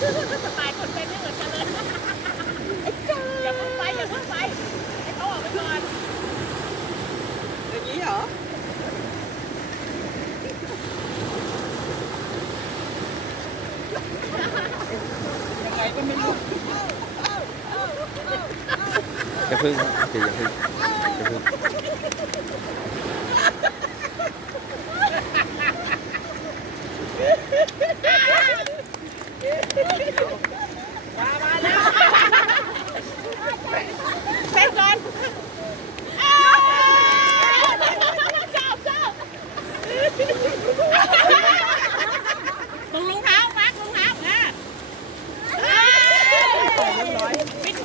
สไตล์คนเป็นไม่เหมือนกันเลยอย่าเพิ่งไปอย่าเพิ่งไปให้เขาออกไปก่อนอย่างนี้เหรอยังไงก็ไม่รู้อย่าพึ่งเดี๋ยวอย่าพึ่งอย่าพึ่งมาแล้วเป็นก่อนชอบตรงรองเท้ามาร์ครองเท้านะ